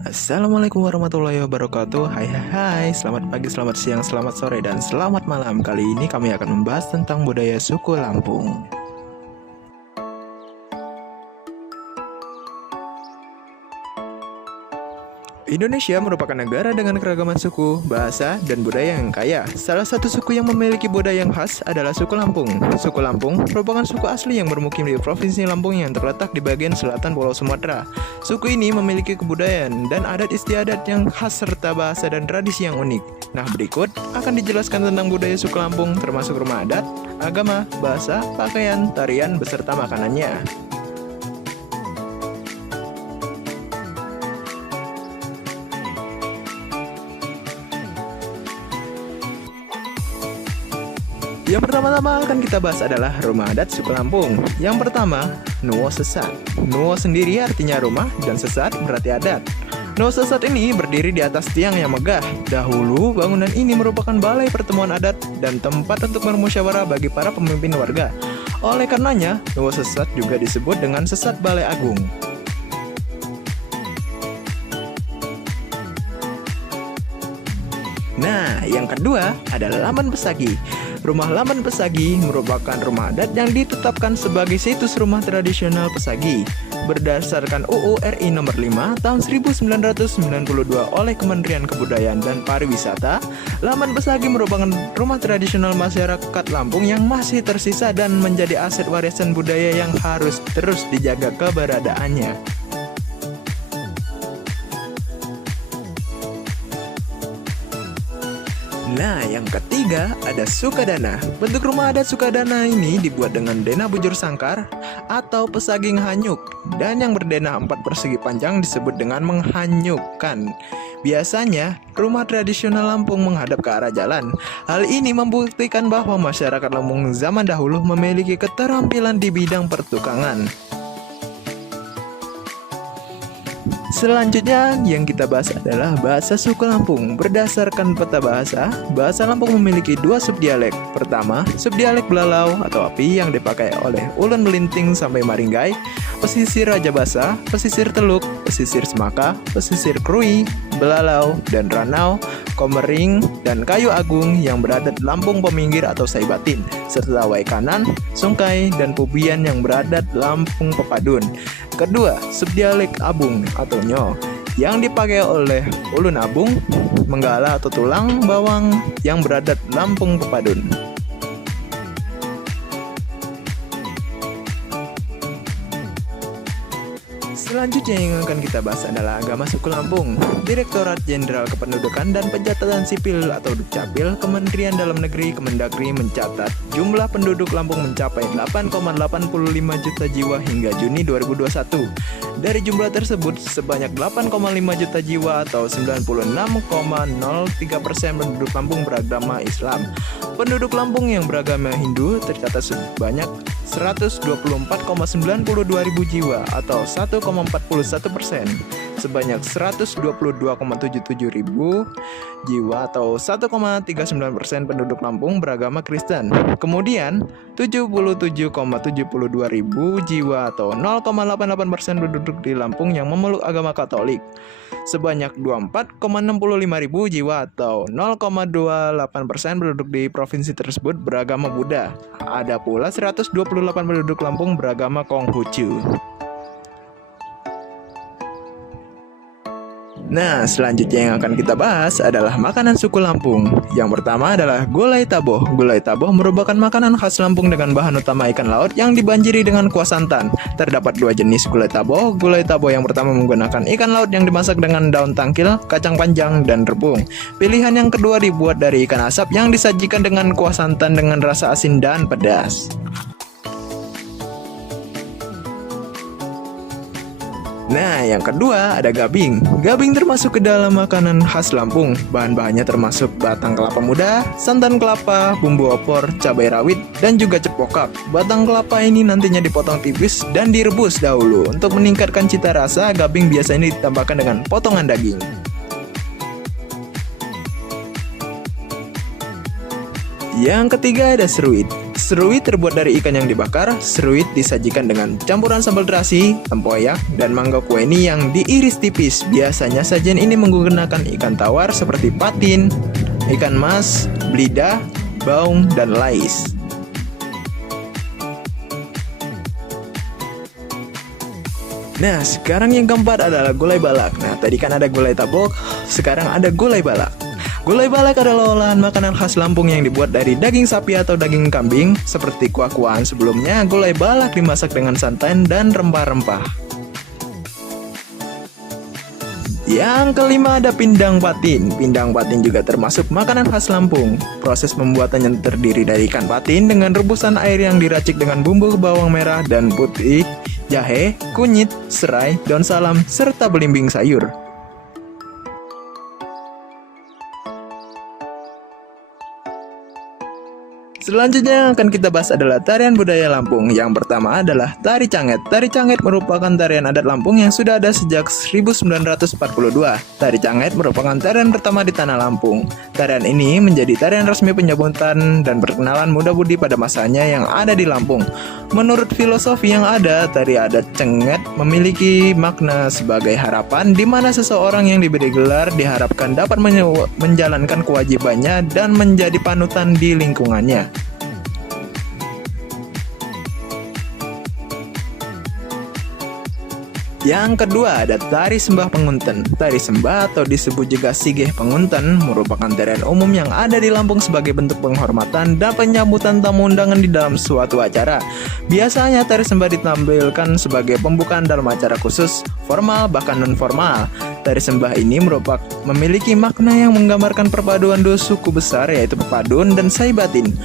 Assalamualaikum warahmatullahi wabarakatuh. Hai, selamat pagi, selamat siang, selamat sore, dan selamat malam. Kali ini kami akan membahas tentang budaya suku Lampung. Indonesia merupakan negara dengan keragaman suku, bahasa, dan budaya yang kaya. Salah satu suku yang memiliki budaya yang khas adalah suku Lampung. Suku Lampung merupakan suku asli yang bermukim di Provinsi Lampung yang terletak di bagian selatan Pulau Sumatera. Suku ini memiliki kebudayaan dan adat istiadat yang khas serta bahasa dan tradisi yang unik. Nah, berikut akan dijelaskan tentang budaya suku Lampung termasuk rumah adat, agama, bahasa, pakaian, tarian, beserta makanannya. Yang pertama-tama akan kita bahas adalah rumah adat suku Lampung. Yang pertama, Nuwo Sesat. Nuwo sendiri artinya rumah dan sesat berarti adat. Nuwo Sesat ini berdiri di atas tiang yang megah. Dahulu, bangunan ini merupakan balai pertemuan adat dan tempat untuk bermusyawarah bagi para pemimpin warga. Oleh karenanya, Nuwo Sesat juga disebut dengan Sesat Balai Agung. Nah, yang kedua adalah Laman Pesagi. Rumah Laman Pesagi merupakan rumah adat yang ditetapkan sebagai situs rumah tradisional Pesagi. Berdasarkan UU RI nomor 5 tahun 1992 oleh Kementerian Kebudayaan dan Pariwisata, Laman Pesagi merupakan rumah tradisional masyarakat Lampung yang masih tersisa dan menjadi aset warisan budaya yang harus terus dijaga keberadaannya. Nah, yang ketiga ada Sukadana. Bentuk rumah adat Sukadana ini dibuat dengan denah bujur sangkar atau pesagi hanyuk, dan yang berdenah 4 persegi panjang disebut dengan menghanyukkan. Biasanya, rumah tradisional Lampung menghadap ke arah jalan. Hal ini membuktikan bahwa masyarakat Lampung zaman dahulu memiliki keterampilan di bidang pertukangan. Selanjutnya yang kita bahas adalah bahasa suku Lampung. Berdasarkan peta bahasa, bahasa Lampung memiliki 2 subdialek. Pertama, subdialek Belalau atau Api yang dipakai oleh Ulun Melinting sampai Maringgai, pesisir Rajabasa, pesisir Teluk, pesisir Semaka, pesisir Krui, Belalau, dan Ranau, Komering, dan Kayu Agung yang berada di Lampung Peminggir atau Saibatin, serta Waikanan, Sungkai, dan Pubian yang berada di Lampung Pepadun. Kedua, subdialek Abung atau Nyo yang dipakai oleh Ulun Abung, Menggala atau Tulang Bawang yang berada di Lampung Pepadun. Selanjutnya yang akan kita bahas adalah agama suku Lampung. Direktorat Jenderal Kependudukan dan Pencatatan Sipil atau Dukcapil Kementerian Dalam Negeri Kemendagri mencatat jumlah penduduk Lampung mencapai 8,85 juta jiwa hingga Juni 2021. Dari jumlah tersebut, sebanyak 8,5 juta jiwa atau 96,03% penduduk Lampung beragama Islam. Penduduk Lampung yang beragama Hindu tercatat sebanyak 124,92 ribu jiwa atau 1,41%. Sebanyak 122,77 ribu jiwa atau 1,39% penduduk Lampung beragama Kristen. Kemudian 77,72 ribu jiwa atau 0,88% penduduk di Lampung yang memeluk agama Katolik. Sebanyak 24,65 ribu jiwa atau 0,28% penduduk di provinsi tersebut beragama Buddha. Ada pula 128 penduduk Lampung beragama Konghucu. Nah, selanjutnya yang akan kita bahas adalah makanan suku Lampung. Yang pertama adalah gulai taboh. Gulai taboh merupakan makanan khas Lampung dengan bahan utama ikan laut yang dibanjiri dengan kuah santan. Terdapat 2 jenis gulai taboh. Gulai taboh yang pertama menggunakan ikan laut yang dimasak dengan daun tangkil, kacang panjang, dan rebung. Pilihan yang kedua dibuat dari ikan asap yang disajikan dengan kuah santan dengan rasa asin dan pedas. Nah, yang kedua ada gabing. Gabing termasuk ke dalam makanan khas Lampung. Bahan-bahannya termasuk batang kelapa muda, santan kelapa, bumbu opor, cabai rawit, dan juga cepokak. Batang kelapa ini nantinya dipotong tipis dan direbus dahulu. Untuk meningkatkan cita rasa, gabing biasanya ditambahkan dengan potongan daging. Yang ketiga ada seruit. Seruit terbuat dari ikan yang dibakar. Seruit disajikan dengan campuran sambal terasi, tempoyak, dan mangga kueni yang diiris tipis. Biasanya sajian ini menggunakan ikan tawar seperti patin, ikan mas, belida, baung, dan lais. Nah, sekarang yang keempat adalah gulai balak. Nah, tadi kan ada gulai tabok, sekarang ada gulai balak. Gulai balak adalah olahan makanan khas Lampung yang dibuat dari daging sapi atau daging kambing. Seperti kuah-kuahan sebelumnya, gulai balak dimasak dengan santan dan rempah-rempah. Yang kelima ada pindang patin. Pindang patin juga termasuk makanan khas Lampung. Proses pembuatannya terdiri dari ikan patin dengan rebusan air yang diracik dengan bumbu bawang merah dan putih, jahe, kunyit, serai, daun salam, serta belimbing sayur. Selanjutnya yang akan kita bahas adalah tarian budaya Lampung. Yang pertama adalah tari canget. Tari canget merupakan tarian adat Lampung yang sudah ada sejak 1942. Tari canget merupakan tarian pertama di tanah Lampung. Tarian ini menjadi tarian resmi penyambutan dan perkenalan muda-mudi pada masanya yang ada di Lampung. Menurut filosofi yang ada, tari adat cenget memiliki makna sebagai harapan di mana seseorang yang diberi gelar diharapkan dapat menjalankan kewajibannya dan menjadi panutan di lingkungannya. Yang kedua ada tari sembah pengunten. Tari sembah atau disebut juga sigeh pengunten merupakan tarian umum yang ada di Lampung sebagai bentuk penghormatan dan penyambutan tamu undangan di dalam suatu acara. Biasanya tari sembah ditampilkan sebagai pembukaan dalam acara khusus, formal bahkan non formal. Tari sembah ini memiliki makna yang menggambarkan perpaduan dua suku besar yaitu Pepadun dan Saibatin.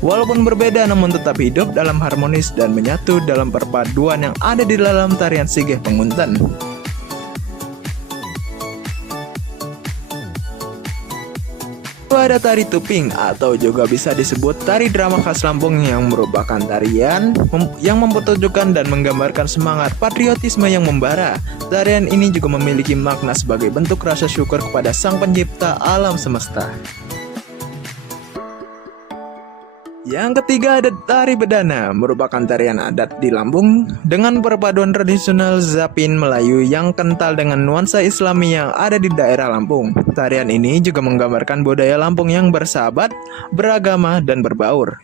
Walaupun berbeda namun tetap hidup dalam harmonis dan menyatu dalam perpaduan yang ada di dalam tarian sigeh pengunten. Ada tari tuping atau juga bisa disebut tari drama khas Lampung yang merupakan tarian yang mempertunjukkan dan menggambarkan semangat patriotisme yang membara. Tarian ini juga memiliki makna sebagai bentuk rasa syukur kepada Sang Pencipta alam semesta. Yang ketiga ada tari bedana, merupakan tarian adat di Lampung dengan perpaduan tradisional Zapin Melayu yang kental dengan nuansa Islami yang ada di daerah Lampung. Tarian ini juga menggambarkan budaya Lampung yang bersahabat, beragama, dan berbaur.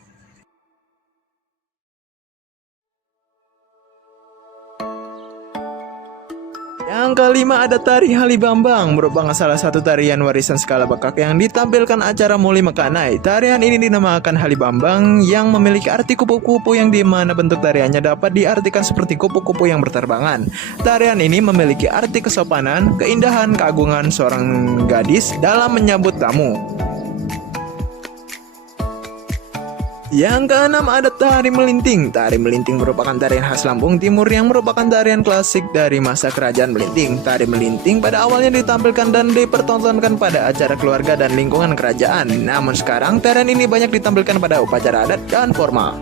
Yang kelima ada tari Halibambang, merupakan salah satu tarian warisan skala Bekak yang ditampilkan acara Muli Mekanai. Tarian ini dinamakan Halibambang yang memiliki arti kupu-kupu yang dimana bentuk tariannya dapat diartikan seperti kupu-kupu yang berterbangan. Tarian ini memiliki arti kesopanan, keindahan, keagungan seorang gadis dalam menyambut tamu. Yang keenam ada tari melinting. Tari melinting merupakan tarian khas Lampung Timur yang merupakan tarian klasik dari masa kerajaan Melinting. Tari melinting pada awalnya ditampilkan dan dipertontonkan pada acara keluarga dan lingkungan kerajaan. Namun sekarang tarian ini banyak ditampilkan pada upacara adat dan formal.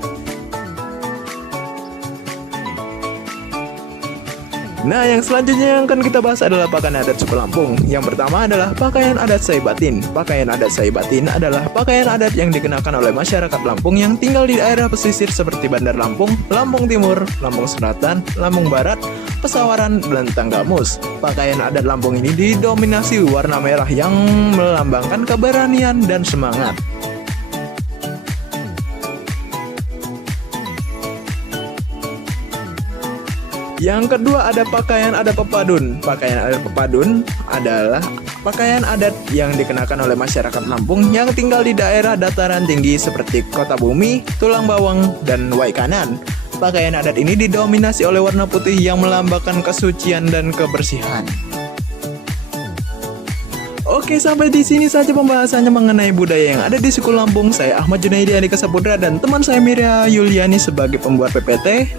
Nah, yang selanjutnya yang akan kita bahas adalah pakaian adat suku Lampung. Yang pertama adalah pakaian adat Saibatin. Pakaian adat Saibatin adalah pakaian adat yang dikenakan oleh masyarakat Lampung yang tinggal di daerah pesisir seperti Bandar Lampung, Lampung Timur, Lampung Selatan, Lampung Barat, Pesawaran, dan Tanggamus. Pakaian adat Lampung ini didominasi warna merah yang melambangkan keberanian dan semangat. Yang kedua ada pakaian adat Pepadun. Pakaian adat Pepadun adalah pakaian adat yang dikenakan oleh masyarakat Lampung yang tinggal di daerah dataran tinggi seperti Kota Bumi, Tulang Bawang, dan Waikanan. Pakaian adat ini didominasi oleh warna putih yang melambangkan kesucian dan kebersihan. Oke, sampai di sini saja pembahasannya mengenai budaya yang ada di suku Lampung. Saya Ahmad Junaidi Andika Saputra dan teman saya Miria Yuliani sebagai pembuat PPT.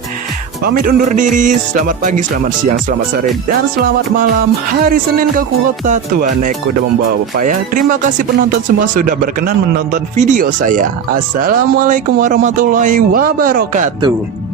Pamit undur diri, selamat pagi, selamat siang, selamat sore, dan selamat malam. Hari Senin ke kota tua naik kuda membawa pepaya. Terima kasih penonton semua sudah berkenan menonton video saya. Assalamualaikum warahmatullahi wabarakatuh.